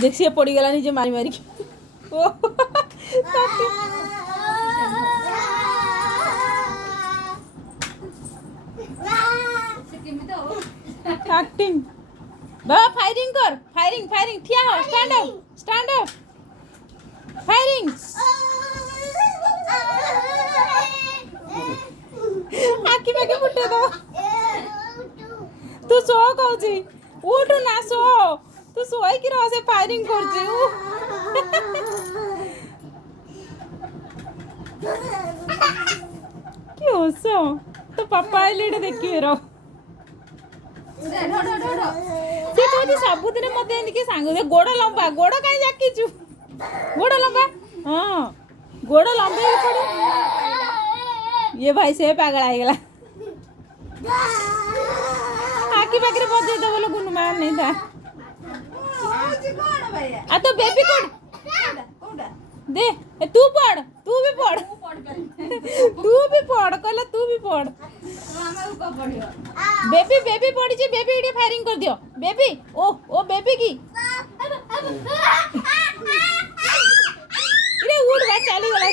देख सी पड़ी गला नीचे मारी मारी ओ एक्टिंग बाबा फायरिंग कर फायरिंग फायरिंग ठिया हो स्टैंड अप फायरिंग आखि पाखे फुटे दो तू सो कहूची उठ ना सो तू सोई कि रह से फायरिंग करची क्यों सो तो पापा आइले देखिए रहो से कहती सबुदिन मत एमती सांग गोड़ लंबा गोड़ कहीं जाकीचु गोड़ लंबा हाँ गोड़ लंबे पड़े ये भाई से पागल आईगला आखि पाखे बजे तो बोलो गुन मार नहीं था आ तो बेबी कोड दे तू पढ़ तू भी पढ़ कहला तू भी पढ़ बेबी बेबी पड़ी जे बेबी इडे फायरिंग कर दियो बेबी ओ बेबी की इरे उड़ बा चली गला